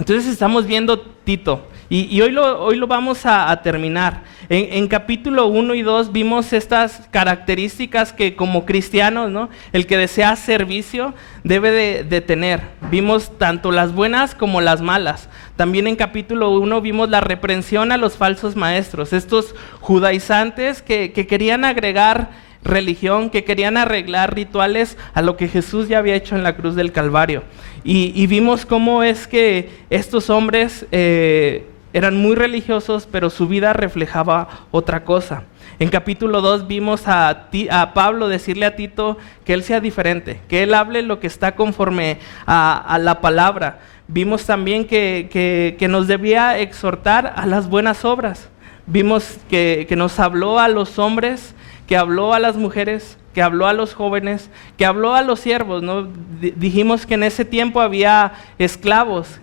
Entonces estamos viendo Tito y hoy lo vamos a terminar. En capítulo 1 y 2 vimos estas características que como cristianos, ¿no?, el que desea servicio debe de tener. Vimos tanto las buenas como las malas. También en capítulo 1 vimos la reprensión a los falsos maestros, estos judaizantes que querían agregar religión, que querían arreglar rituales a lo que Jesús ya había hecho en la cruz del Calvario. Y vimos cómo es que estos hombres eran muy religiosos, pero su vida reflejaba otra cosa. En capítulo 2 vimos a Pablo decirle a Tito que él sea diferente, que él hable lo que está conforme a la palabra. Vimos también que nos debía exhortar a las buenas obras. Vimos que nos habló a los hombres, que habló a las mujeres, que habló a los jóvenes, que habló a los siervos, ¿no? Dijimos que en ese tiempo había esclavos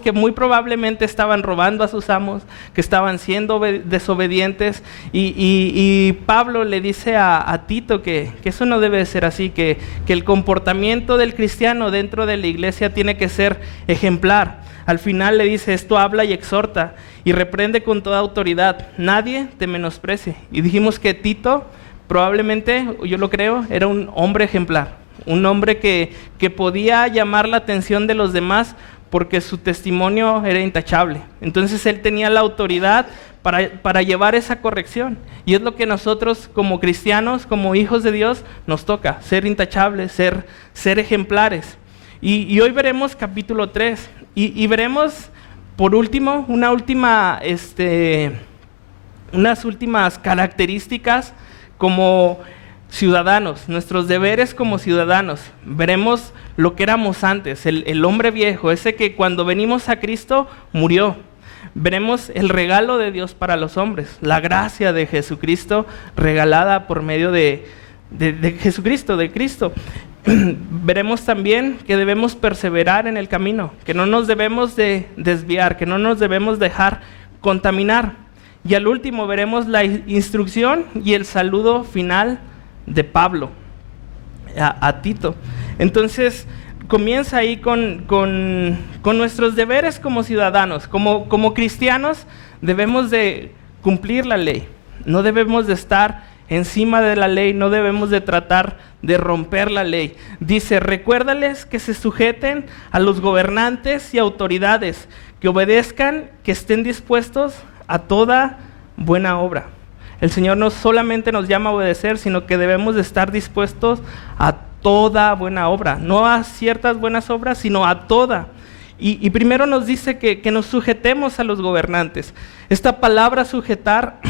que muy probablemente estaban robando a sus amos, que estaban siendo desobedientes, y Pablo le dice a Tito que eso no debe ser así, que el comportamiento del cristiano dentro de la iglesia tiene que ser ejemplar. Al final le dice, esto habla y exhorta, y reprende con toda autoridad, nadie te menosprecie. Y dijimos que Tito, probablemente, yo lo creo, era un hombre ejemplar, un hombre que podía llamar la atención de los demás porque su testimonio era intachable. Entonces él tenía la autoridad para llevar esa corrección. Y es lo que nosotros como cristianos, como hijos de Dios, nos toca, ser intachables, ser ejemplares. Y hoy veremos capítulo 3 y veremos, por último, unas últimas características como ciudadanos, nuestros deberes como ciudadanos. Veremos lo que éramos antes, el hombre viejo, ese que cuando venimos a Cristo murió. Veremos el regalo de Dios para los hombres, la gracia de Jesucristo regalada por medio de Jesucristo, de Cristo. Veremos también que debemos perseverar en el camino, que no nos debemos de desviar, que no nos debemos dejar contaminar. Y al último veremos la instrucción y el saludo final de Pablo a Tito. Entonces comienza ahí con nuestros deberes como ciudadanos, como cristianos debemos de cumplir la ley, no debemos de estar encima de la ley, no debemos de tratar de romper la ley. Dice, recuérdales que se sujeten a los gobernantes y autoridades, que obedezcan, que estén dispuestos a toda buena obra. El Señor no solamente nos llama a obedecer, sino que debemos de estar dispuestos a toda buena obra, no a ciertas buenas obras, sino a toda. Y primero nos dice que nos sujetemos a los gobernantes. Esta palabra sujetar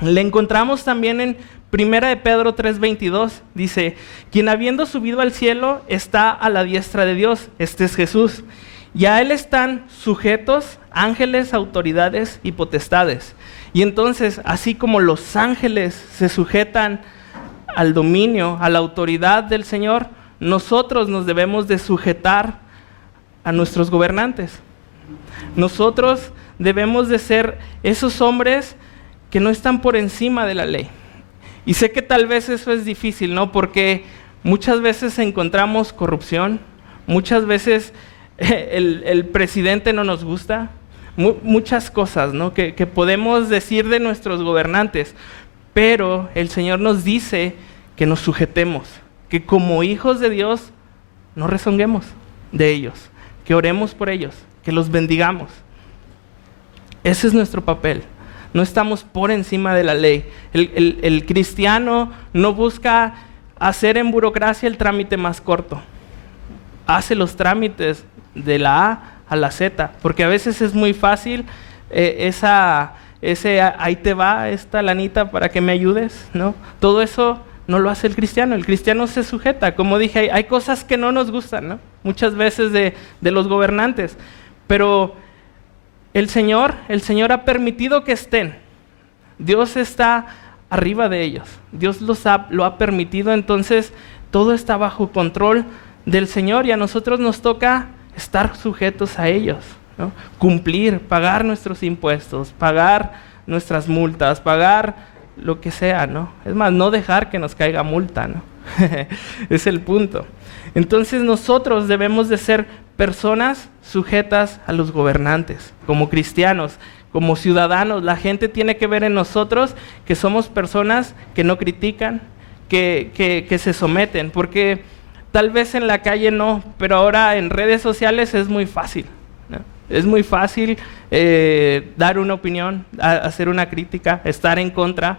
la encontramos también en 1 de Pedro 3:22, dice, quien habiendo subido al cielo está a la diestra de Dios, este es Jesús, y a él están sujetos ángeles, autoridades y potestades. Y entonces, así como los ángeles se sujetan al dominio, a la autoridad del Señor, nosotros nos debemos de sujetar a nuestros gobernantes. Nosotros debemos de ser esos hombres que no están por encima de la ley. Y sé que tal vez eso es difícil, ¿no? Porque muchas veces encontramos corrupción, muchas veces el presidente no nos gusta, muchas cosas, ¿no? que podemos decir de nuestros gobernantes, pero el Señor nos dice que nos sujetemos, que como hijos de Dios no rezonguemos de ellos, que oremos por ellos, que los bendigamos. Ese es nuestro papel. No estamos por encima de la ley. El cristiano no busca hacer en burocracia el trámite más corto. Hace los trámites de la A a la Z, porque a veces es muy fácil ahí te va esta lanita para que me ayudes, ¿no? Todo eso no lo hace el cristiano. El cristiano se sujeta. Como dije, hay cosas que no nos gustan, ¿no? Muchas veces de los gobernantes, pero el Señor ha permitido que estén. Dios está arriba de ellos. Dios lo ha permitido, entonces todo está bajo control del Señor y a nosotros nos toca estar sujetos a ellos, ¿no? Cumplir, pagar nuestros impuestos, pagar nuestras multas, pagar lo que sea, ¿no? Es más, no dejar que nos caiga multa, ¿no? Es el punto. Entonces nosotros debemos de ser personas sujetas a los gobernantes, como cristianos, como ciudadanos. La gente tiene que ver en nosotros que somos personas que no critican, que se someten, porque tal vez en la calle no, pero ahora en redes sociales es muy fácil, ¿no? Es muy fácil dar una opinión, hacer una crítica, estar en contra,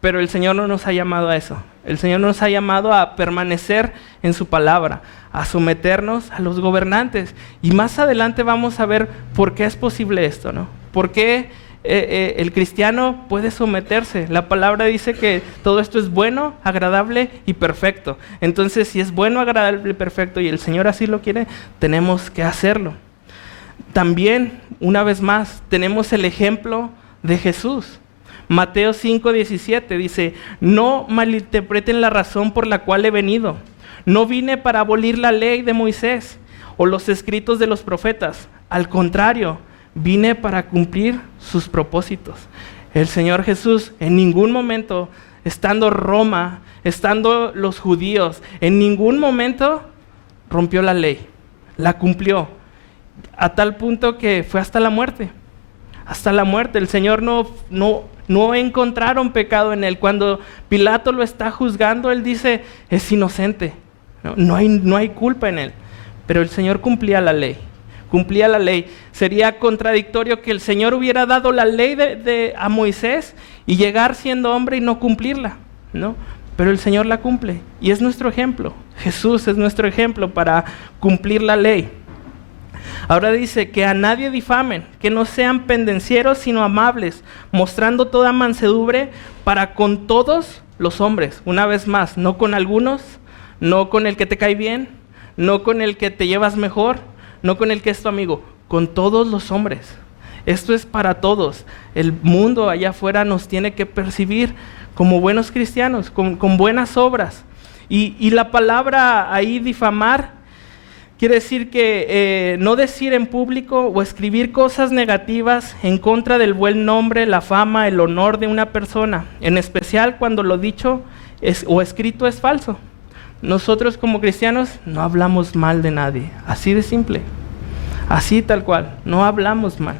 pero el Señor no nos ha llamado a eso. El Señor nos ha llamado a permanecer en su palabra, a someternos a los gobernantes. Y más adelante vamos a ver por qué es posible esto, ¿no? ¿Por qué el cristiano puede someterse? La palabra dice que todo esto es bueno, agradable y perfecto. Entonces, si es bueno, agradable y perfecto y el Señor así lo quiere, tenemos que hacerlo. También, una vez más, tenemos el ejemplo de Jesús. Mateo 5:17 dice: no malinterpreten la razón por la cual he venido. No vine para abolir la ley de Moisés o los escritos de los profetas. Al contrario, vine para cumplir sus propósitos. El Señor Jesús en ningún momento, estando Roma, estando los judíos, en ningún momento rompió la ley. La cumplió a tal punto que fue hasta la muerte. Hasta la muerte. El Señor no encontraron pecado en él. Cuando Pilato lo está juzgando, él dice, es inocente. No hay culpa en él. Pero el Señor cumplía la ley. Cumplía la ley. Sería contradictorio que el Señor hubiera dado la ley a Moisés y llegar siendo hombre y no cumplirla, ¿no? Pero el Señor la cumple y es nuestro ejemplo. Jesús es nuestro ejemplo para cumplir la ley. Ahora dice que a nadie difamen, que no sean pendencieros sino amables, mostrando toda mansedumbre para con todos los hombres. Una vez más, no con algunos, no con el que te cae bien, no con el que te llevas mejor, no con el que es tu amigo, con todos los hombres. Esto es para todos. El mundo allá afuera nos tiene que percibir como buenos cristianos, con buenas obras. Y la palabra ahí difamar quiere decir que no decir en público o escribir cosas negativas en contra del buen nombre, la fama, el honor de una persona, en especial cuando lo dicho o escrito es falso. Nosotros como cristianos no hablamos mal de nadie, así de simple, así tal cual, no hablamos mal.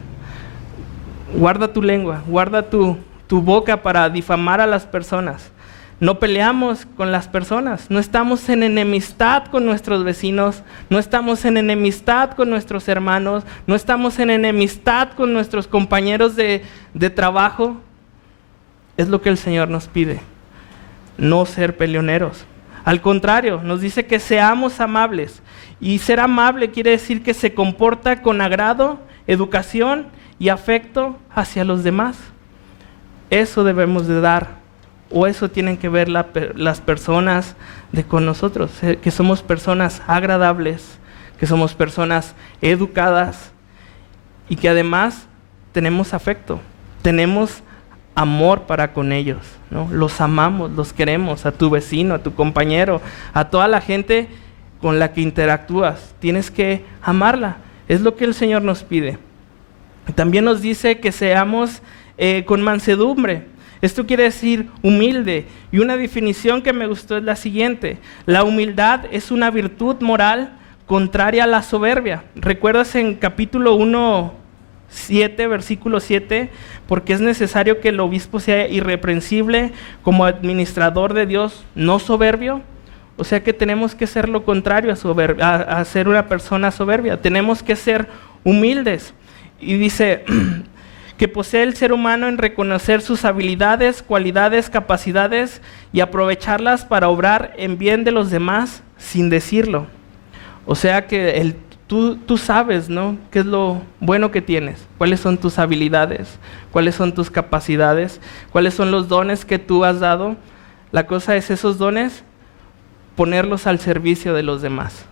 Guarda tu lengua, guarda tu boca para difamar a las personas. No peleamos con las personas, no estamos en enemistad con nuestros vecinos, no estamos en enemistad con nuestros hermanos, no estamos en enemistad con nuestros compañeros de trabajo. Es lo que el Señor nos pide, no ser peleoneros. Al contrario, nos dice que seamos amables. Y ser amable quiere decir que se comporta con agrado, educación y afecto hacia los demás. Eso debemos de dar, o eso tienen que ver las personas con nosotros, que somos personas agradables, que somos personas educadas y que además tenemos afecto, tenemos amor para con ellos, ¿no? Los amamos, los queremos, a tu vecino, a tu compañero, a toda la gente con la que interactúas. Tienes que amarla, es lo que el Señor nos pide. También nos dice que seamos con mansedumbre. Esto quiere decir humilde, y una definición que me gustó es la siguiente: la humildad es una virtud moral contraria a la soberbia. ¿Recuerdas en capítulo 1:7, versículo 7? Porque es necesario que el obispo sea irreprensible como administrador de Dios, no soberbio. O sea que tenemos que ser lo contrario a ser una persona soberbia. Tenemos que ser humildes. Y dice que posee el ser humano en reconocer sus habilidades, cualidades, capacidades y aprovecharlas para obrar en bien de los demás sin decirlo. O sea que tú sabes, ¿no?, qué es lo bueno que tienes, cuáles son tus habilidades, cuáles son tus capacidades, cuáles son los dones que tú has dado. La cosa es esos dones ponerlos al servicio de los demás.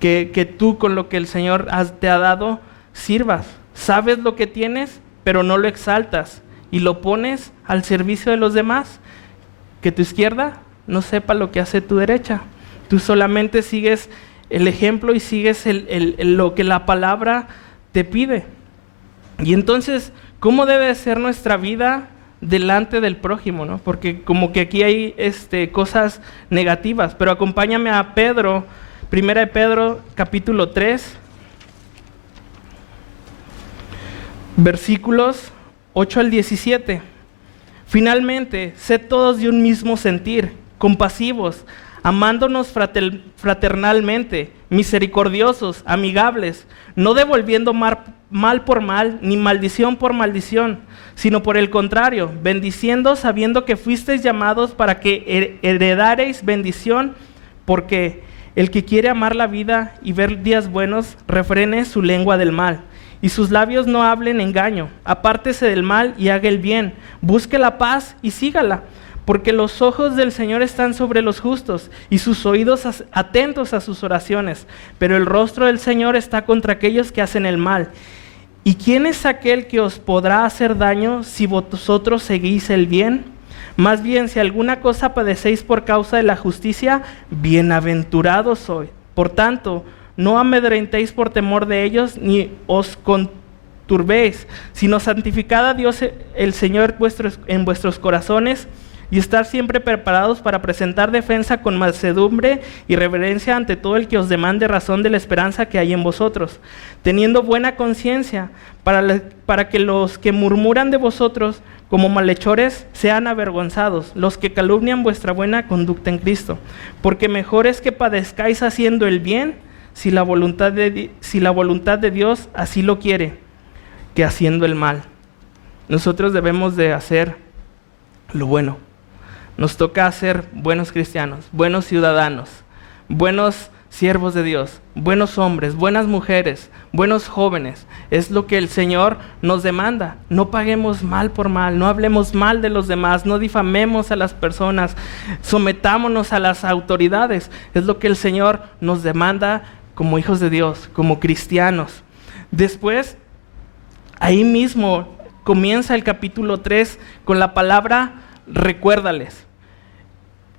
Que tú con lo que el Señor te ha dado sirvas. Sabes lo que tienes, pero no lo exaltas y lo pones al servicio de los demás. Que tu izquierda no sepa lo que hace tu derecha. Tú solamente sigues el ejemplo y sigues lo que la palabra te pide. Y entonces, ¿cómo debe ser nuestra vida delante del prójimo, ¿no? Porque como que aquí hay cosas negativas, pero acompáñame a Pedro, 1 de Pedro, capítulo 3, Versículos 8 al 17. Finalmente, sed todos de un mismo sentir, compasivos, amándonos fraternalmente, misericordiosos, amigables, no devolviendo mal por mal, ni maldición por maldición, sino por el contrario, bendiciendo, sabiendo que fuisteis llamados para que heredareis bendición, porque el que quiere amar la vida y ver días buenos, refrene su lengua del mal, y sus labios no hablen engaño. Apártese del mal y haga el bien, busque la paz y sígala, porque los ojos del Señor están sobre los justos y sus oídos atentos a sus oraciones, pero el rostro del Señor está contra aquellos que hacen el mal. ¿Y quién es aquel que os podrá hacer daño si vosotros seguís el bien? Más bien, si alguna cosa padecéis por causa de la justicia, bienaventurados sois. Por tanto, no amedrentéis por temor de ellos, ni os conturbéis, sino santificad a Dios el Señor en vuestros corazones, y estar siempre preparados para presentar defensa con mansedumbre y reverencia ante todo el que os demande razón de la esperanza que hay en vosotros, teniendo buena conciencia, para que los que murmuran de vosotros como malhechores sean avergonzados, los que calumnian vuestra buena conducta en Cristo. Porque mejor es que padezcáis haciendo el bien, si la voluntad de Dios así lo quiere, que haciendo el mal. Nosotros debemos de hacer lo bueno. Nos toca ser buenos cristianos, buenos ciudadanos, buenos siervos de Dios, buenos hombres, buenas mujeres, buenos jóvenes. Es lo que el Señor nos demanda. No paguemos mal por mal, no hablemos mal de los demás, no difamemos a las personas, sometámonos a las autoridades. Es lo que el Señor nos demanda como hijos de Dios, como cristianos. Después, ahí mismo comienza el capítulo 3 con la palabra recuérdales.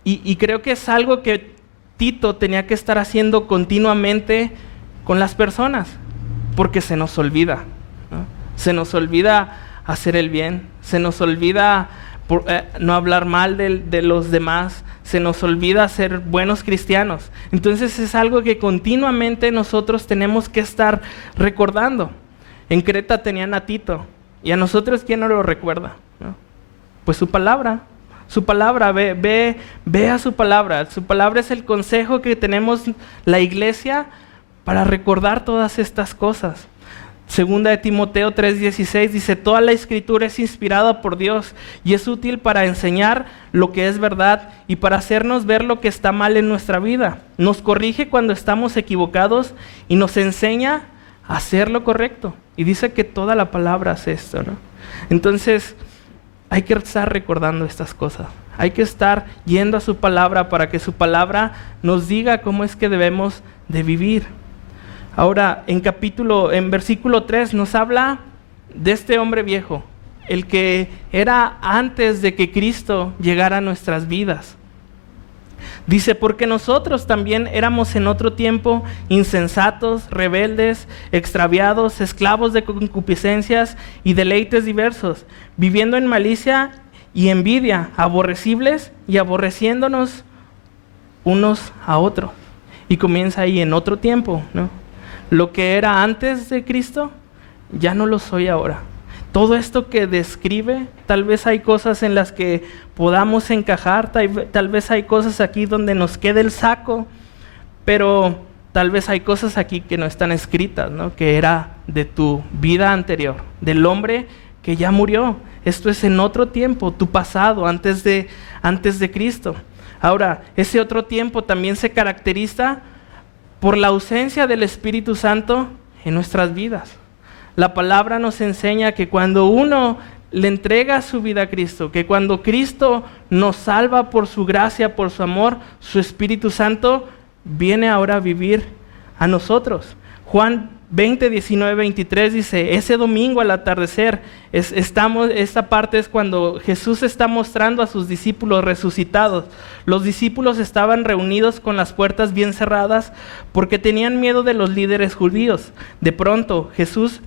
Y creo que es algo que Tito tenía que estar haciendo continuamente con las personas, porque se nos olvida, ¿no? Se nos olvida hacer el bien, se nos olvida no hablar mal de los demás, se nos olvida ser buenos cristianos. Entonces es algo que continuamente nosotros tenemos que estar recordando. En Creta tenían a Tito, y a nosotros, ¿quién no lo recuerda? ¿No? Pues su palabra, ve a su palabra. Su palabra es el consejo que tenemos la iglesia para recordar todas estas cosas. Segunda de Timoteo 3:16 dice: toda la escritura es inspirada por Dios y es útil para enseñar lo que es verdad y para hacernos ver lo que está mal en nuestra vida. Nos corrige cuando estamos equivocados y nos enseña a hacer lo correcto. Y dice que toda la palabra hace esto, ¿no? Entonces, hay que estar recordando estas cosas. Hay que estar yendo a su palabra para que su palabra nos diga cómo es que debemos de vivir. Ahora, en versículo 3 nos habla de este hombre viejo, el que era antes de que Cristo llegara a nuestras vidas. Dice: porque nosotros también éramos en otro tiempo insensatos, rebeldes, extraviados, esclavos de concupiscencias y deleites diversos, viviendo en malicia y envidia, aborrecibles y aborreciéndonos unos a otros. Y comienza ahí, en otro tiempo, ¿no? Lo que era antes de Cristo, ya no lo soy ahora. Todo esto que describe, tal vez hay cosas en las que podamos encajar, tal vez hay cosas aquí donde nos quede el saco, pero tal vez hay cosas aquí que no están escritas, ¿no? Que era de tu vida anterior, del hombre que ya murió. Esto es en otro tiempo, tu pasado, antes de Cristo. Ahora, ese otro tiempo también se caracteriza por la ausencia del Espíritu Santo en nuestras vidas. La palabra nos enseña que cuando uno le entrega su vida a Cristo, que cuando Cristo nos salva por su gracia, por su amor, su Espíritu Santo viene ahora a vivir a nosotros. Juan 20, 19, 23 dice: ese domingo al atardecer, esta parte es cuando Jesús está mostrando a sus discípulos resucitados. Los discípulos estaban reunidos con las puertas bien cerradas porque tenían miedo de los líderes judíos. De pronto Jesús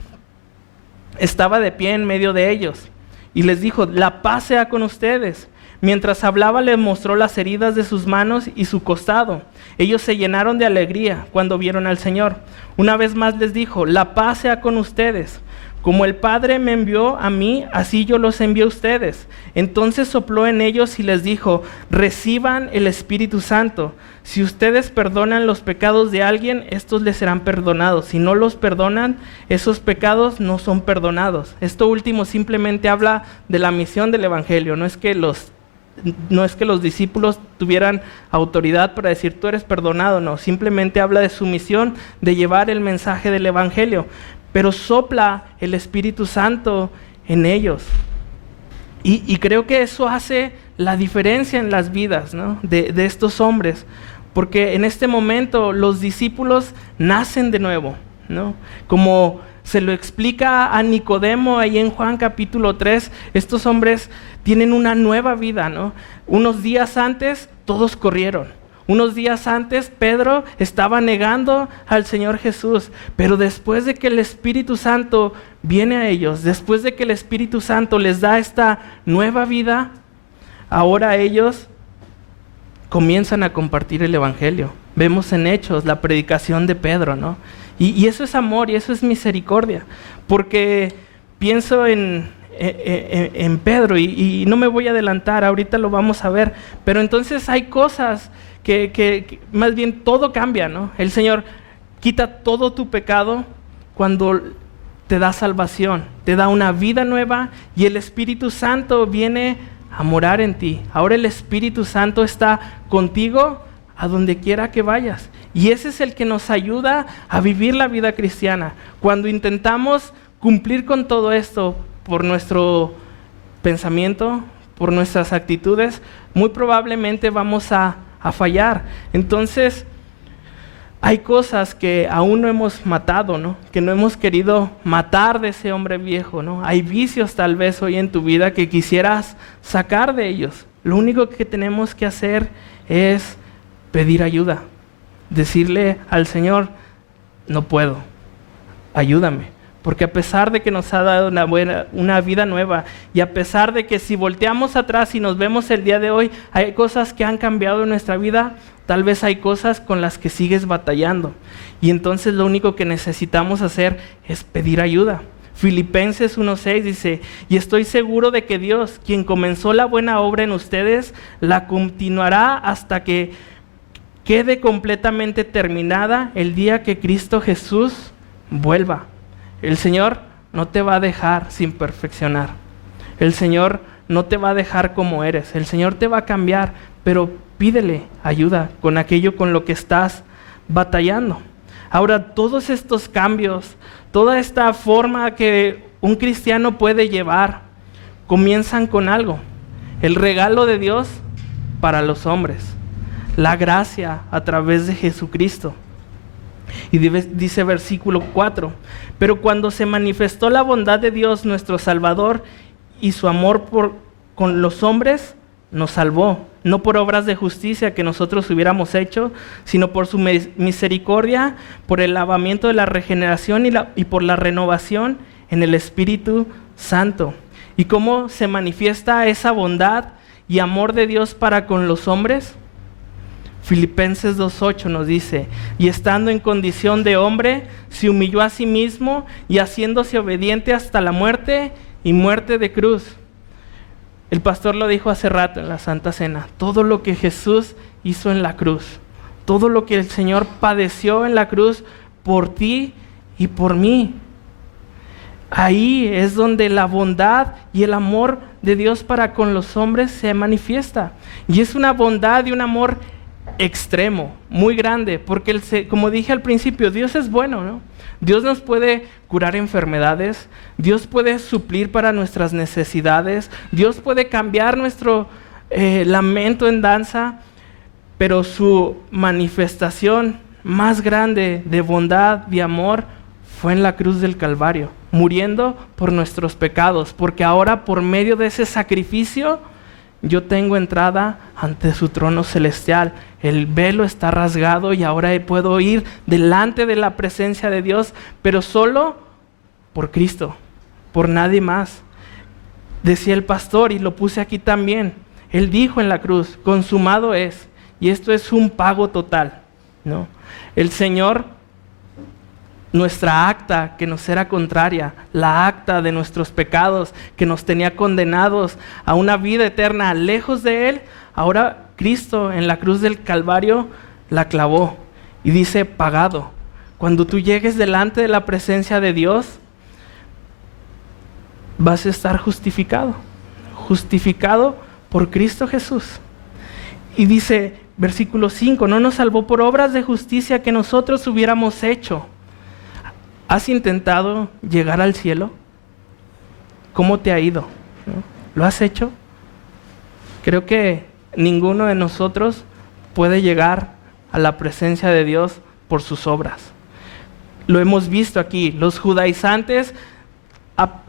estaba de pie en medio de ellos y les dijo: la paz sea con ustedes. Mientras hablaba, les mostró las heridas de sus manos y su costado. Ellos se llenaron de alegría cuando vieron al Señor. Una vez más les dijo: la paz sea con ustedes. Como el Padre me envió a mí, así yo los envío a ustedes. Entonces sopló en ellos y les dijo, reciban el Espíritu Santo. Si ustedes perdonan los pecados de alguien, estos les serán perdonados. Si no los perdonan, esos pecados no son perdonados. Esto último simplemente habla de la misión del Evangelio. No es que los discípulos tuvieran autoridad para decir tú eres perdonado, no. Simplemente habla de su misión de llevar el mensaje del Evangelio. Pero sopla el Espíritu Santo en ellos. Y creo que eso hace la diferencia en las vidas, ¿no? de estos hombres. Porque en este momento los discípulos nacen de nuevo, ¿no? Como se lo explica a Nicodemo ahí en Juan capítulo 3, estos hombres tienen una nueva vida, ¿no? Unos días antes todos corrieron. Unos días antes Pedro estaba negando al Señor Jesús, pero después de que el Espíritu Santo viene a ellos, después de que el Espíritu Santo les da esta nueva vida, ahora ellos comienzan a compartir el Evangelio. Vemos en Hechos la predicación de Pedro, ¿no? Y eso es amor y eso es misericordia, porque pienso en Pedro y no me voy a adelantar, ahorita lo vamos a ver, pero entonces hay cosas que más bien todo cambia, ¿no? El Señor quita todo tu pecado cuando te da salvación, te da una vida nueva y el Espíritu Santo viene a morar en ti. Ahora el Espíritu Santo está contigo a donde quiera que vayas. Y ese es el que nos ayuda a vivir la vida cristiana. Cuando intentamos cumplir con todo esto por nuestro pensamiento, por nuestras actitudes, muy probablemente vamos a fallar. Entonces, hay cosas que aún no hemos matado, ¿no? Que no hemos querido matar de ese hombre viejo, ¿no? Hay vicios tal vez hoy en tu vida que quisieras sacar de ellos. Lo único que tenemos que hacer es pedir ayuda. Decirle al Señor, no puedo, ayúdame. Porque a pesar de que nos ha dado una vida nueva y a pesar de que si volteamos atrás y nos vemos el día de hoy, hay cosas que han cambiado en nuestra vida, tal vez hay cosas con las que sigues batallando. Y entonces lo único que necesitamos hacer es pedir ayuda. Filipenses 1:6 dice, y estoy seguro de que Dios, quien comenzó la buena obra en ustedes, la continuará hasta que quede completamente terminada el día que Cristo Jesús vuelva. El Señor no te va a dejar sin perfeccionar. El Señor no te va a dejar como eres. El Señor te va a cambiar, pero pídele ayuda con aquello con lo que estás batallando. Ahora, todos estos cambios, toda esta forma que un cristiano puede llevar, comienzan con algo. El regalo de Dios para los hombres. La gracia a través de Jesucristo. Y dice versículo 4, pero cuando se manifestó la bondad de Dios nuestro Salvador y su amor con los hombres, nos salvó, no por obras de justicia que nosotros hubiéramos hecho, sino por su misericordia, por el lavamiento de la regeneración y por la renovación en el Espíritu Santo. ¿Y cómo se manifiesta esa bondad y amor de Dios para con los hombres? Filipenses 2:8 nos dice, y estando en condición de hombre, se humilló a sí mismo y haciéndose obediente hasta la muerte y muerte de cruz. El pastor lo dijo hace rato en la Santa Cena, todo lo que Jesús hizo en la cruz, todo lo que el Señor padeció en la cruz por ti y por mí. Ahí es donde la bondad y el amor de Dios para con los hombres se manifiesta. Y es una bondad y un amor extremo, muy grande, porque como dije al principio, Dios es bueno, ¿no? Dios nos puede curar enfermedades, Dios puede suplir para nuestras necesidades, Dios puede cambiar nuestro lamento en danza, pero su manifestación más grande de bondad y amor fue en la cruz del Calvario, muriendo por nuestros pecados, porque ahora por medio de ese sacrificio yo tengo entrada ante su trono celestial. El velo está rasgado y ahora puedo ir delante de la presencia de Dios, pero solo por Cristo, por nadie más. Decía el pastor, y lo puse aquí también, él dijo en la cruz, consumado es, y esto es un pago total, ¿no? El Señor nuestra acta que nos era contraria, la acta de nuestros pecados que nos tenía condenados a una vida eterna lejos de Él, ahora Cristo en la cruz del Calvario la clavó y dice pagado. Cuando tú llegues delante de la presencia de Dios, vas a estar justificado por Cristo Jesús. Y dice, versículo 5, no nos salvó por obras de justicia que nosotros hubiéramos hecho. ¿Has intentado llegar al cielo? ¿Cómo te ha ido? ¿No? ¿Lo has hecho? Creo que ninguno de nosotros puede llegar a la presencia de Dios por sus obras. Lo hemos visto aquí, los judaizantes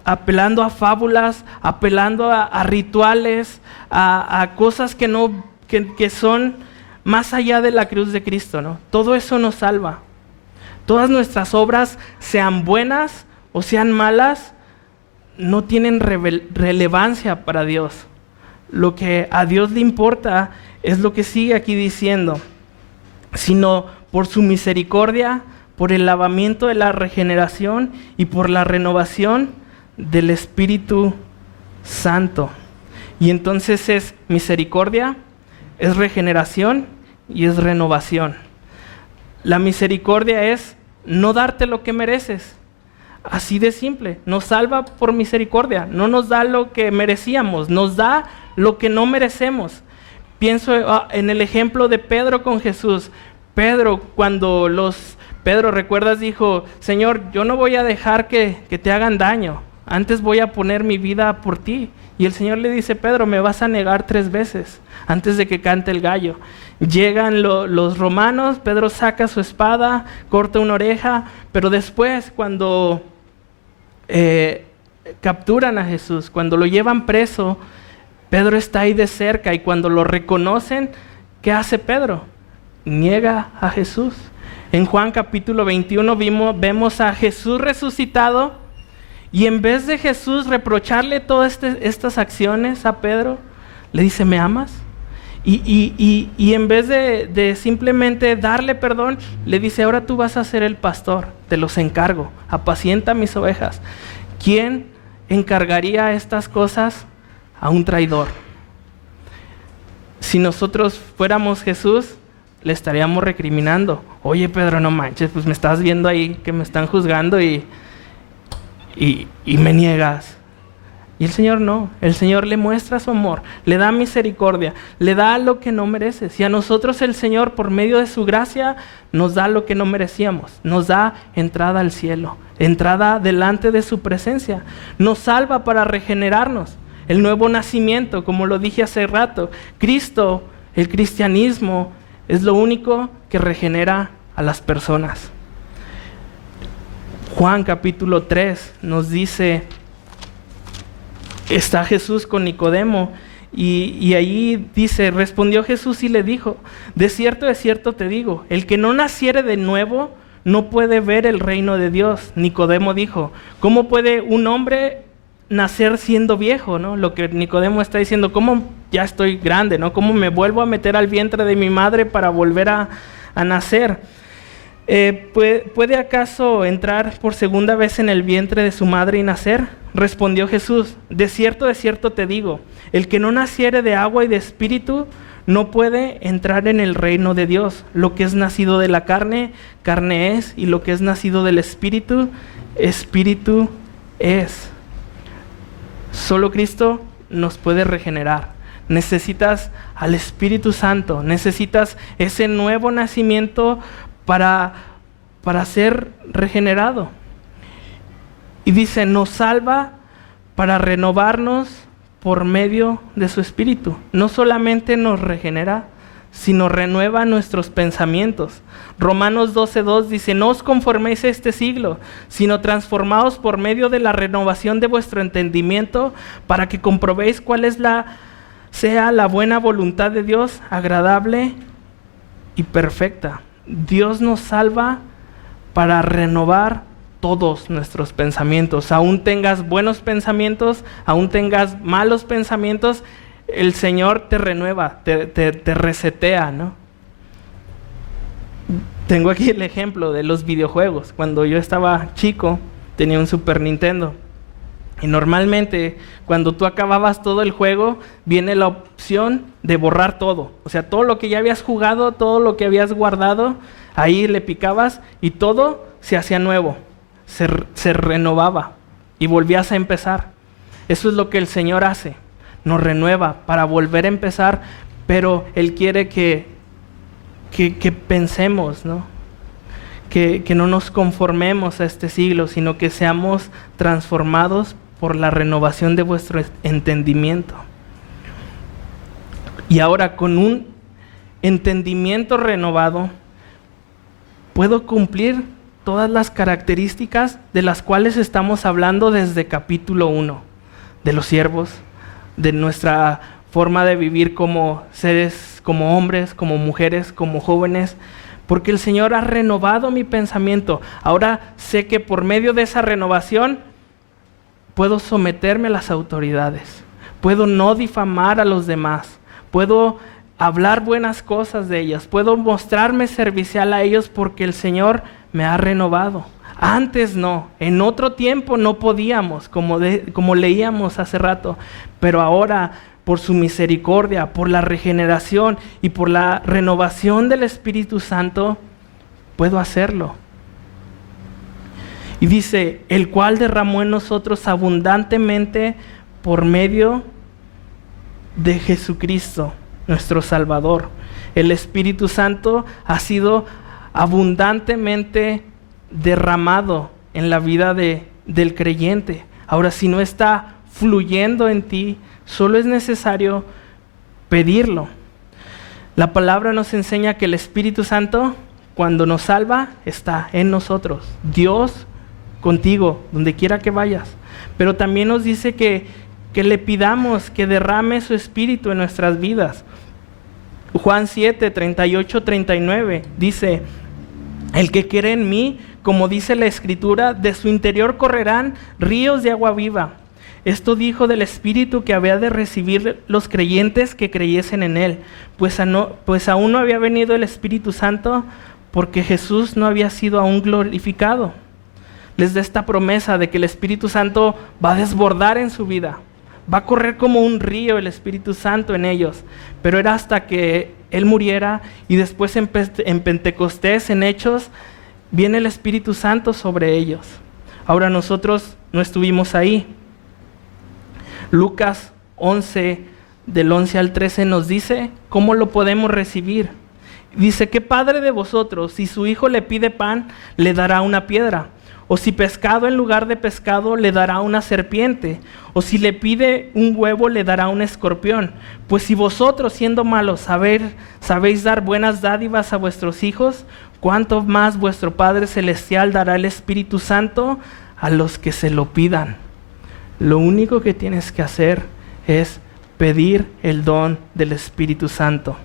apelando a fábulas, apelando a rituales, a cosas que son más allá de la cruz de Cristo, ¿no? Todo eso nos salva. Todas nuestras obras, sean buenas o sean malas, no tienen relevancia para Dios. Lo que a Dios le importa es lo que sigue aquí diciendo, sino por su misericordia, por el lavamiento de la regeneración y por la renovación del Espíritu Santo. Y entonces es misericordia, es regeneración y es renovación. La misericordia es no darte lo que mereces. Así de simple. Nos salva por misericordia. No nos da lo que merecíamos, nos da lo que no merecemos. Pienso en el ejemplo de Pedro con Jesús. Pedro, ¿recuerdas? Dijo, Señor, yo no voy a dejar que te hagan daño. Antes voy a poner mi vida por ti. Y el Señor le dice, Pedro, me vas a negar 3 veces antes de que cante el gallo. Llegan los romanos, Pedro saca su espada, corta una oreja, pero después cuando capturan a Jesús, cuando lo llevan preso, Pedro está ahí de cerca y cuando lo reconocen, ¿qué hace Pedro? Niega a Jesús. En Juan capítulo 21 vemos a Jesús resucitado y en vez de Jesús reprocharle todas estas acciones a Pedro, le dice, ¿me amas? Y en vez de simplemente darle perdón, le dice, ahora tú vas a ser el pastor, te los encargo, apacienta mis ovejas. ¿Quién encargaría estas cosas a un traidor? Si nosotros fuéramos Jesús, le estaríamos recriminando. Oye, Pedro, no manches, pues me estás viendo ahí que me están juzgando y me niegas. Y el Señor no, el Señor le muestra su amor, le da misericordia, le da lo que no mereces. Y a nosotros el Señor, por medio de su gracia, nos da lo que no merecíamos. Nos da entrada al cielo, entrada delante de su presencia. Nos salva para regenerarnos. El nuevo nacimiento, como lo dije hace rato. Cristo, el cristianismo, es lo único que regenera a las personas. Juan capítulo 3 nos dice, está Jesús con Nicodemo y ahí dice, respondió Jesús y le dijo, de cierto te digo, el que no naciere de nuevo no puede ver el reino de Dios. Nicodemo dijo, ¿cómo puede un hombre nacer siendo viejo? ¿No? Lo que Nicodemo está diciendo, ¿cómo ya estoy grande? ¿No? ¿Cómo me vuelvo a meter al vientre de mi madre para volver a nacer? ¿Puede acaso entrar por segunda vez en el vientre de su madre y nacer? Respondió Jesús, de cierto te digo, el que no naciere de agua y de espíritu no puede entrar en el reino de Dios. Lo que es nacido de la carne, carne es, y lo que es nacido del espíritu, espíritu es. Solo Cristo nos puede regenerar. Necesitas al Espíritu Santo, necesitas ese nuevo nacimiento para ser regenerado. Y dice, nos salva para renovarnos por medio de su Espíritu. No solamente nos regenera, sino renueva nuestros pensamientos. Romanos 12:2 dice, no os conforméis a este siglo, sino transformaos por medio de la renovación de vuestro entendimiento, para que comprobéis cuál sea la buena voluntad de Dios, agradable y perfecta. Dios nos salva para renovar todos nuestros pensamientos. Aún tengas buenos pensamientos, aún tengas malos pensamientos, el Señor te renueva, te resetea, ¿no? Tengo aquí el ejemplo de los videojuegos. Cuando yo estaba chico, tenía un Super Nintendo. Y normalmente, cuando tú acababas todo el juego, viene la opción de borrar todo. O sea, todo lo que ya habías jugado, todo lo que habías guardado, ahí le picabas y todo se hacía nuevo. Se renovaba y volvías a empezar. Eso es lo que el Señor hace. Nos renueva para volver a empezar, pero Él quiere que pensemos, ¿no? Que no nos conformemos a este siglo, sino que seamos transformados por la renovación de vuestro entendimiento. Y ahora, con un entendimiento renovado, puedo cumplir todas las características de las cuales estamos hablando desde capítulo 1, de los siervos, de nuestra forma de vivir como seres, como hombres, como mujeres, como jóvenes, porque el Señor ha renovado mi pensamiento. Ahora sé que por medio de esa renovación puedo someterme a las autoridades, puedo no difamar a los demás, puedo hablar buenas cosas de ellas, puedo mostrarme servicial a ellos porque el Señor me ha renovado. Antes no, en otro tiempo no podíamos, como leíamos hace rato, pero ahora por su misericordia, por la regeneración y por la renovación del Espíritu Santo, puedo hacerlo. Y dice, el cual derramó en nosotros abundantemente por medio de Jesucristo, nuestro Salvador. El Espíritu Santo ha sido abundantemente derramado en la vida del creyente. Ahora, si no está fluyendo en ti, solo es necesario pedirlo. La palabra nos enseña que el Espíritu Santo, cuando nos salva, está en nosotros. Dios contigo, donde quiera que vayas. Pero también nos dice que le pidamos que derrame su Espíritu en nuestras vidas. Juan 7, 38, 39 dice, el que cree en mí, como dice la Escritura, de su interior correrán ríos de agua viva. Esto dijo del Espíritu que había de recibir los creyentes que creyesen en Él, pues aún no había venido el Espíritu Santo, porque Jesús no había sido aún glorificado. Les da esta promesa de que el Espíritu Santo va a desbordar en su vida, va a correr como un río el Espíritu Santo en ellos, pero era hasta que Él muriera y después en Pentecostés, en Hechos, viene el Espíritu Santo sobre ellos. Ahora nosotros no estuvimos ahí. Lucas 11, del 11 al 13 nos dice cómo lo podemos recibir. Dice, ¿qué padre de vosotros, si su hijo le pide pan, le dará una piedra? O si pescado en lugar de pescado, le dará una serpiente. O si le pide un huevo, le dará un escorpión. Pues si vosotros, siendo malos, sabéis dar buenas dádivas a vuestros hijos, ¿cuánto más vuestro Padre Celestial dará el Espíritu Santo a los que se lo pidan? Lo único que tienes que hacer es pedir el don del Espíritu Santo.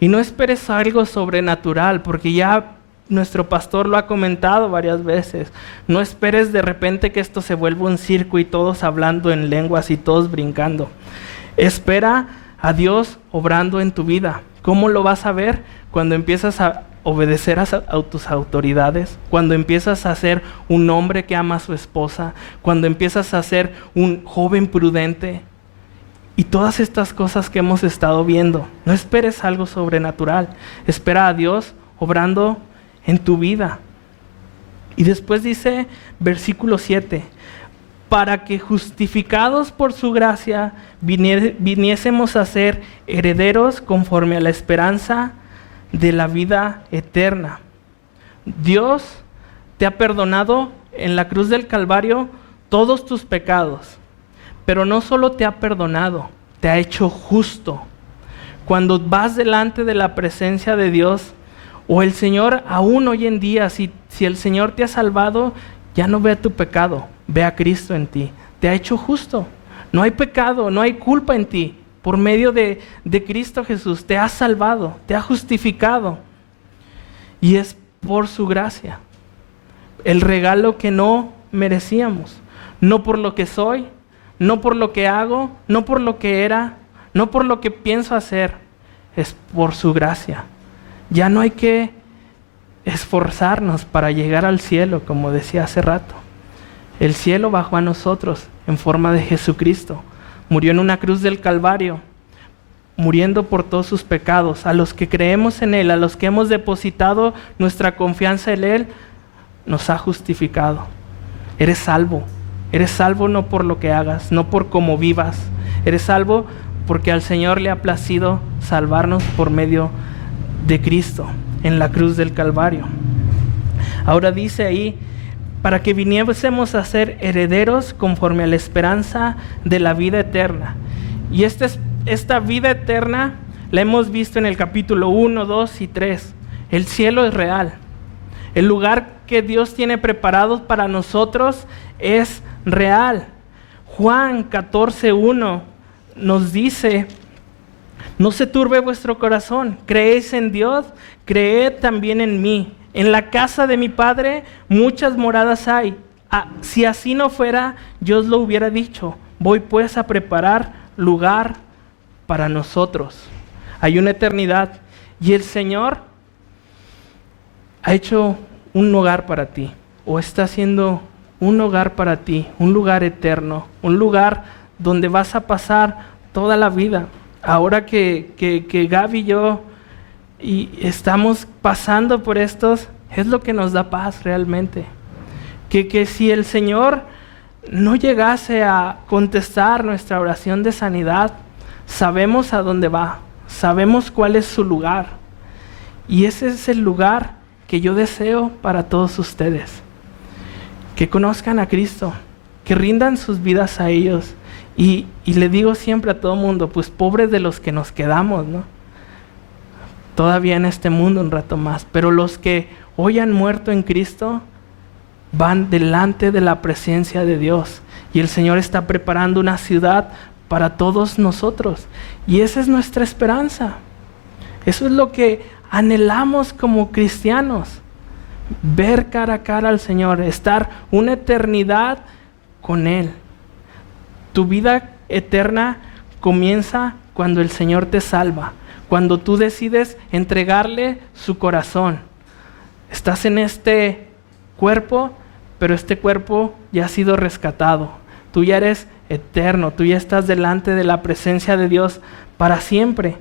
Y no esperes algo sobrenatural, porque ya nuestro pastor lo ha comentado varias veces. No esperes de repente que esto se vuelva un circo y todos hablando en lenguas y todos brincando. Espera a Dios obrando en tu vida. ¿Cómo lo vas a ver? Cuando empiezas a obedecer a tus autoridades, cuando empiezas a ser un hombre que ama a su esposa, cuando empiezas a ser un joven prudente y todas estas cosas que hemos estado viendo. No esperes algo sobrenatural, espera a Dios obrando en tu vida. Y después dice, versículo 7, para que justificados por su gracia viniésemos a ser herederos conforme a la esperanza de la vida eterna. Dios te ha perdonado en la cruz del Calvario todos tus pecados, pero no solo te ha perdonado, te ha hecho justo. Cuando vas delante de la presencia de Dios, o el Señor aún hoy en día, si el Señor te ha salvado, ya no ve tu pecado, ve a Cristo en ti, te ha hecho justo. No hay pecado, no hay culpa en ti. Por medio de Cristo Jesús te ha salvado, te ha justificado. Y es por su gracia. El regalo que no merecíamos. No por lo que soy, no por lo que hago, no por lo que era, no por lo que pienso hacer. Es por su gracia. Ya no hay que esforzarnos para llegar al cielo, como decía hace rato. El cielo bajó a nosotros en forma de Jesucristo. Murió en una cruz del Calvario, muriendo por todos sus pecados. A los que creemos en Él, a los que hemos depositado nuestra confianza en Él, nos ha justificado. Eres salvo. Eres salvo no por lo que hagas, no por cómo vivas. Eres salvo porque al Señor le ha placido salvarnos por medio de Cristo en la cruz del Calvario. Ahora dice ahí, para que viniésemos a ser herederos conforme a la esperanza de la vida eterna. Y esta vida eterna la hemos visto en el capítulo 1, 2 y 3. El cielo es real. El lugar que Dios tiene preparado para nosotros es real. Juan 14:1 nos dice: no se turbe vuestro corazón, creéis en Dios, creed también en mí. En la casa de mi Padre muchas moradas hay. Si así no fuera, yo os lo hubiera dicho. Voy pues a preparar lugar para nosotros. Hay una eternidad y el Señor ha hecho un hogar para ti, o está haciendo un hogar para ti, un lugar eterno, un lugar donde vas a pasar toda la vida. Ahora que Gaby y yo estamos pasando por estos, es lo que nos da paz realmente. Que si el Señor no llegase a contestar nuestra oración de sanidad, sabemos a dónde va, sabemos cuál es su lugar. Y ese es el lugar que yo deseo para todos ustedes. Que conozcan a Cristo, que rindan sus vidas a ellos. Y le digo siempre a todo mundo, pues pobres de los que nos quedamos, ¿no? Todavía en este mundo un rato más. Pero los que hoy han muerto en Cristo van delante de la presencia de Dios. Y el Señor está preparando una ciudad para todos nosotros. Y esa es nuestra esperanza. Eso es lo que anhelamos como cristianos. Ver cara a cara al Señor, estar una eternidad con Él. Tu vida eterna comienza cuando el Señor te salva, cuando tú decides entregarle su corazón. Estás en este cuerpo, pero este cuerpo ya ha sido rescatado. Tú ya eres eterno, tú ya estás delante de la presencia de Dios para siempre.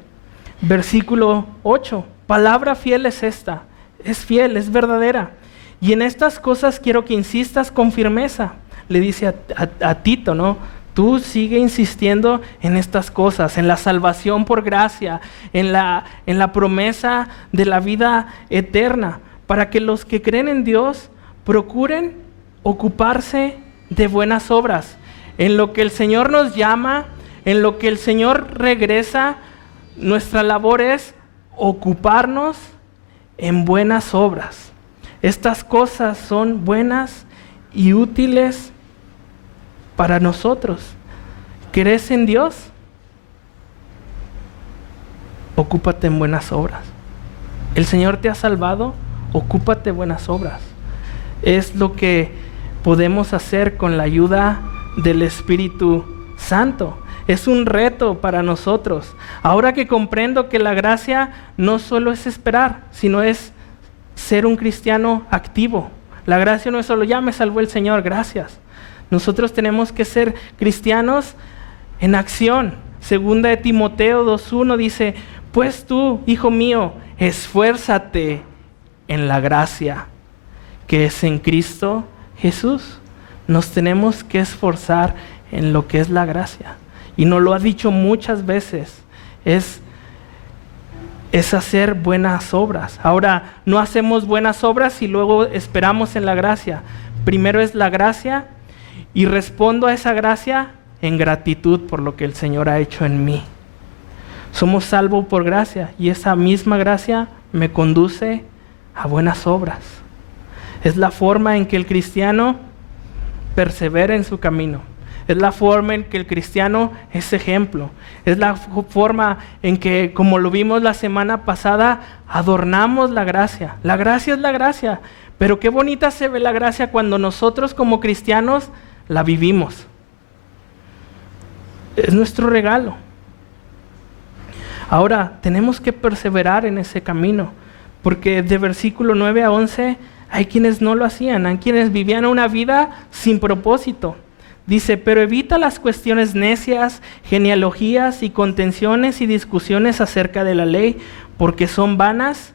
Versículo 8, palabra fiel es esta, es fiel, es verdadera. Y en estas cosas quiero que insistas con firmeza. Le dice a Tito, ¿no? Tú sigue insistiendo en estas cosas, en la salvación por gracia, en la promesa de la vida eterna, para que los que creen en Dios procuren ocuparse de buenas obras. En lo que el Señor nos llama, en lo que el Señor regresa, nuestra labor es ocuparnos en buenas obras. Estas cosas son buenas y útiles para nosotros. ¿Crees en Dios? Ocúpate en buenas obras. El Señor te ha salvado, ocúpate en buenas obras. Es lo que podemos hacer con la ayuda del Espíritu Santo. Es un reto para nosotros. Ahora que comprendo que la gracia no solo es esperar, sino es ser un cristiano activo. La gracia no es solo, ya me salvó el Señor, gracias. Nosotros tenemos que ser cristianos en acción. Segunda de Timoteo 2:1 dice: pues tú, hijo mío, esfuérzate en la gracia que es en Cristo Jesús. Nos tenemos que esforzar en lo que es la gracia. Y nos lo ha dicho muchas veces. Es hacer buenas obras. Ahora, no hacemos buenas obras y luego esperamos en la gracia. Primero es la gracia y respondo a esa gracia en gratitud por lo que el Señor ha hecho en mí. Somos salvos por gracia y esa misma gracia me conduce a buenas obras. Es la forma en que el cristiano persevera en su camino. Es la forma en que el cristiano es ejemplo. Es la forma en que, como lo vimos la semana pasada, adornamos la gracia. La gracia es la gracia. Pero qué bonita se ve la gracia cuando nosotros como cristianos la vivimos. Es nuestro regalo. Ahora, tenemos que perseverar en ese camino. Porque de versículo 9 a 11 hay quienes no lo hacían, hay quienes vivían una vida sin propósito. Dice, pero evita las cuestiones necias, genealogías y contenciones y discusiones acerca de la ley, porque son vanas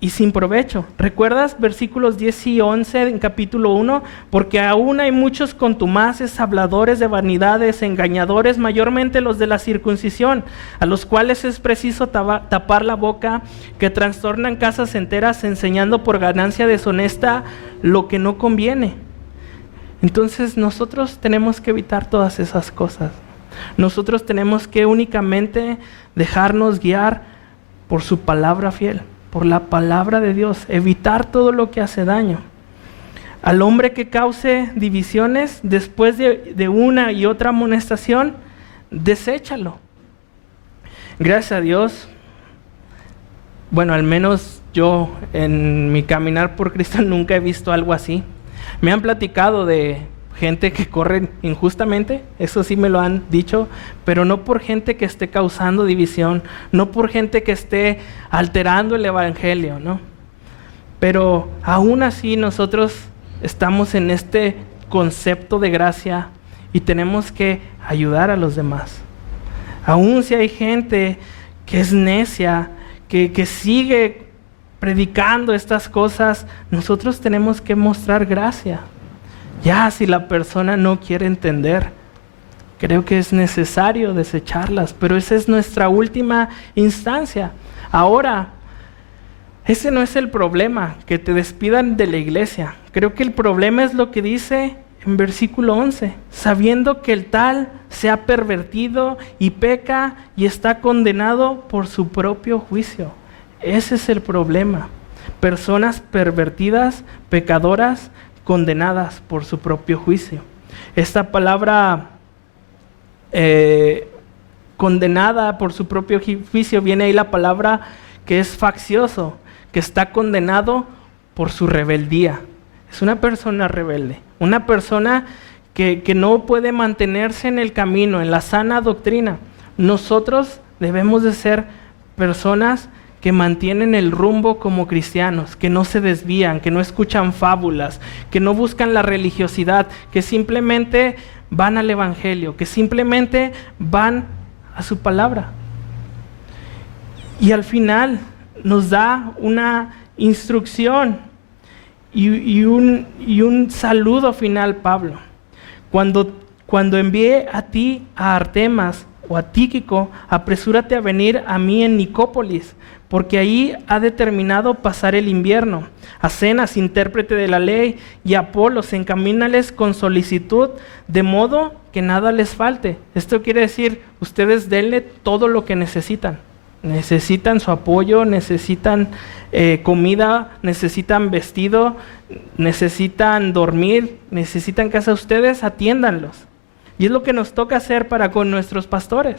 y sin provecho. ¿Recuerdas versículos 10 y 11 en capítulo 1? Porque aún hay muchos contumaces, habladores de vanidades, engañadores, mayormente los de la circuncisión, a los cuales es preciso tapar la boca, que trastornan casas enteras enseñando por ganancia deshonesta lo que no conviene. Entonces nosotros tenemos que evitar todas esas cosas. Nosotros tenemos que únicamente dejarnos guiar por su palabra fiel, por la palabra de Dios, evitar todo lo que hace daño. Al hombre que cause divisiones después de una y otra amonestación, deséchalo. Gracias a Dios, bueno, al menos yo en mi caminar por Cristo nunca he visto algo así. Me han platicado de gente que corre injustamente, eso sí me lo han dicho, pero no por gente que esté causando división, no por gente que esté alterando el evangelio, ¿no? Pero aún así nosotros estamos en este concepto de gracia y tenemos que ayudar a los demás. Aún si hay gente que es necia, que sigue predicando estas cosas, nosotros tenemos que mostrar gracia. Ya si la persona no quiere entender, creo que es necesario desecharlas, pero esa es nuestra última instancia. Ahora, ese no es el problema, que te despidan de la iglesia. Creo que el problema es lo que dice en versículo 11, sabiendo que el tal se ha pervertido y peca y está condenado por su propio juicio. Ese es el problema. Personas pervertidas, pecadoras, condenadas por su propio juicio. Esta palabra condenada por su propio juicio, viene ahí la palabra que es faccioso, que está condenado por su rebeldía. Es una persona rebelde, una persona que no puede mantenerse en el camino, en la sana doctrina. Nosotros debemos de ser personas que mantienen el rumbo como cristianos, que no se desvían, que no escuchan fábulas, que no buscan la religiosidad, que simplemente van al evangelio, que simplemente van a su palabra. Y al final nos da una instrucción y un saludo final, Pablo. Cuando envíe a ti a Artemas o a Tíquico, apresúrate a venir a mí en Nicópolis, porque ahí ha determinado pasar el invierno. A Zenas, intérprete de la ley, y a Apolos, encamínales con solicitud, de modo que nada les falte. Esto quiere decir, ustedes denle todo lo que necesitan. Necesitan su apoyo, necesitan comida, necesitan vestido, necesitan dormir, necesitan casa. Ustedes atiéndanlos. Y es lo que nos toca hacer para con nuestros pastores,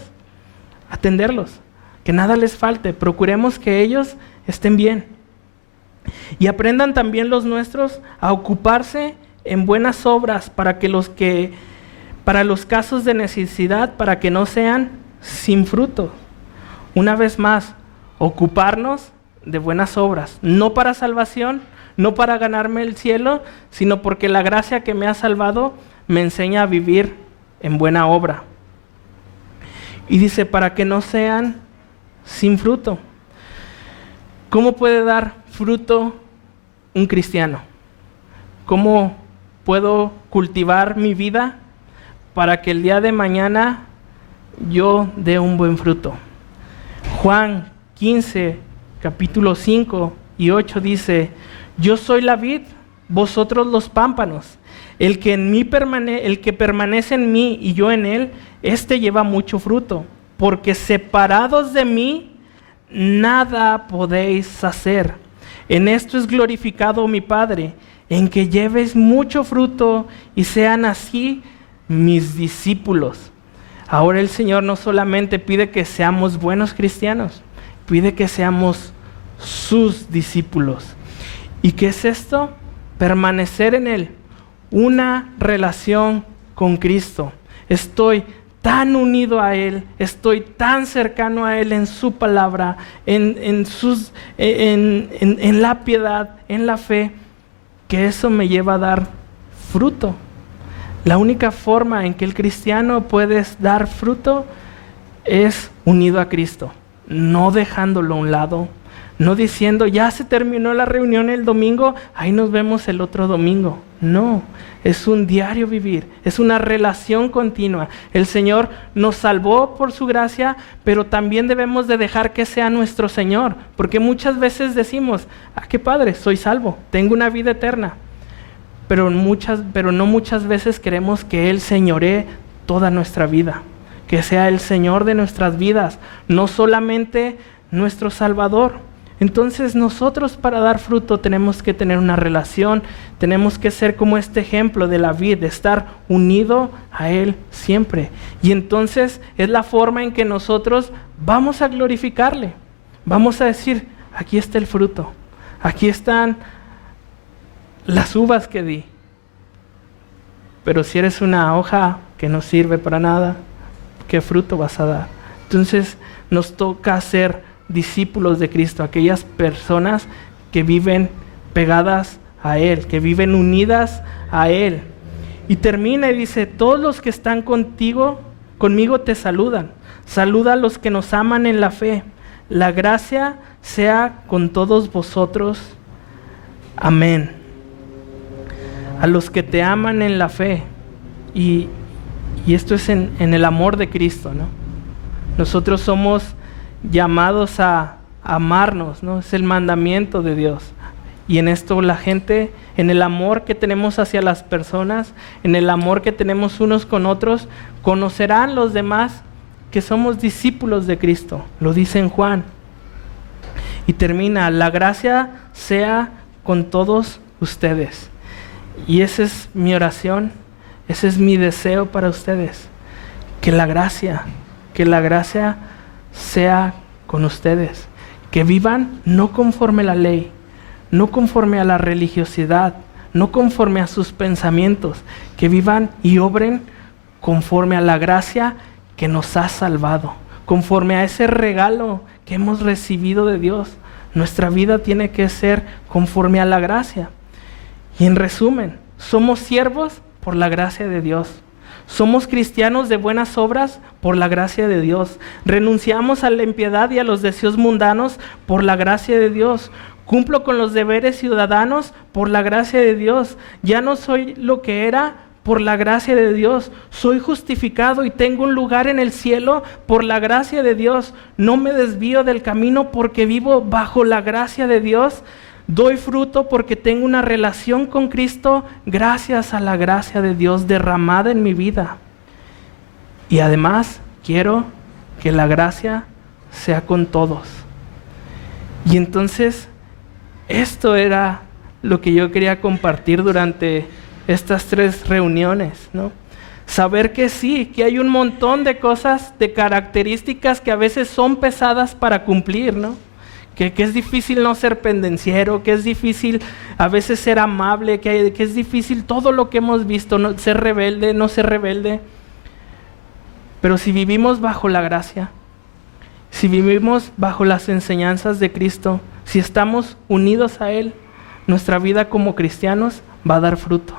atenderlos. Que nada les falte, procuremos que ellos estén bien. Y aprendan también los nuestros a ocuparse en buenas obras para los casos de necesidad, para que no sean sin fruto. Una vez más, ocuparnos de buenas obras, no para salvación, no para ganarme el cielo, sino porque la gracia que me ha salvado me enseña a vivir en buena obra. Y dice, para que no sean sin fruto. ¿Cómo puede dar fruto un cristiano? ¿Cómo puedo cultivar mi vida para que el día de mañana yo dé un buen fruto? Juan 15, capítulo 5 y 8 dice, yo soy la vid, vosotros los pámpanos. El que permanece en mí y yo en él, este lleva mucho fruto. Porque separados de mí, nada podéis hacer. En esto es glorificado mi Padre, en que lleves mucho fruto y sean así mis discípulos. Ahora el Señor no solamente pide que seamos buenos cristianos, pide que seamos sus discípulos. ¿Y qué es esto? Permanecer en Él, una relación con Cristo. Estoy tan unido a Él, estoy tan cercano a Él en su palabra, en la piedad, en la fe, que eso me lleva a dar fruto. La única forma en que el cristiano puede dar fruto es unido a Cristo, no dejándolo a un lado, no diciendo, ya se terminó la reunión el domingo, ahí nos vemos el otro domingo. No, es un diario vivir, es una relación continua. El Señor nos salvó por su gracia, pero también debemos de dejar que sea nuestro Señor, porque muchas veces decimos, qué padre, soy salvo, tengo una vida eterna, pero no muchas veces queremos que Él señoree toda nuestra vida, que sea el Señor de nuestras vidas, no solamente nuestro Salvador. Entonces nosotros, para dar fruto, tenemos que tener una relación, tenemos que ser como este ejemplo de la vid, de estar unido a Él siempre. Y entonces es la forma en que nosotros vamos a glorificarle. Vamos a decir, aquí está el fruto, aquí están las uvas que di. Pero si eres una hoja que no sirve para nada, ¿qué fruto vas a dar? Entonces nos toca ser discípulos de Cristo, aquellas personas que viven pegadas a Él, que viven unidas a Él. Y termina y dice, todos los que están conmigo te saludan. Saluda a los que nos aman en la fe. La gracia sea con todos vosotros. Amén. A los que te aman en la fe. Y esto es en el amor de Cristo, ¿no? Nosotros somos llamados a amarnos, ¿no? Es el mandamiento de Dios. Y en esto la gente, en el amor que tenemos hacia las personas, en el amor que tenemos unos con otros, conocerán los demás que somos discípulos de Cristo. Lo dice en Juan. Y termina, la gracia sea con todos ustedes. Y esa es mi oración, ese es mi deseo para ustedes. Que la gracia sea con ustedes, que vivan no conforme a la ley, no conforme a la religiosidad, no conforme a sus pensamientos, que vivan y obren conforme a la gracia que nos ha salvado, conforme a ese regalo que hemos recibido de Dios. Nuestra vida tiene que ser conforme a la gracia. Y en resumen, somos siervos por la gracia de Dios. Somos cristianos de buenas obras por la gracia de Dios. Renunciamos a la impiedad y a los deseos mundanos por la gracia de Dios. Cumplo con los deberes ciudadanos por la gracia de Dios. Ya no soy lo que era por la gracia de Dios. Soy justificado y tengo un lugar en el cielo por la gracia de Dios. No me desvío del camino porque vivo bajo la gracia de Dios. Doy fruto porque tengo una relación con Cristo gracias a la gracia de Dios derramada en mi vida. Y además quiero que la gracia sea con todos. Y entonces esto era lo que yo quería compartir durante estas 3 reuniones, ¿no? Saber que sí, que hay un montón de cosas, de características que a veces son pesadas para cumplir, ¿no? Que es difícil no ser pendenciero, que es difícil a veces ser amable, que es difícil todo lo que hemos visto, no, ser rebelde, no ser rebelde. Pero si vivimos bajo la gracia, si vivimos bajo las enseñanzas de Cristo, si estamos unidos a Él, nuestra vida como cristianos va a dar fruto.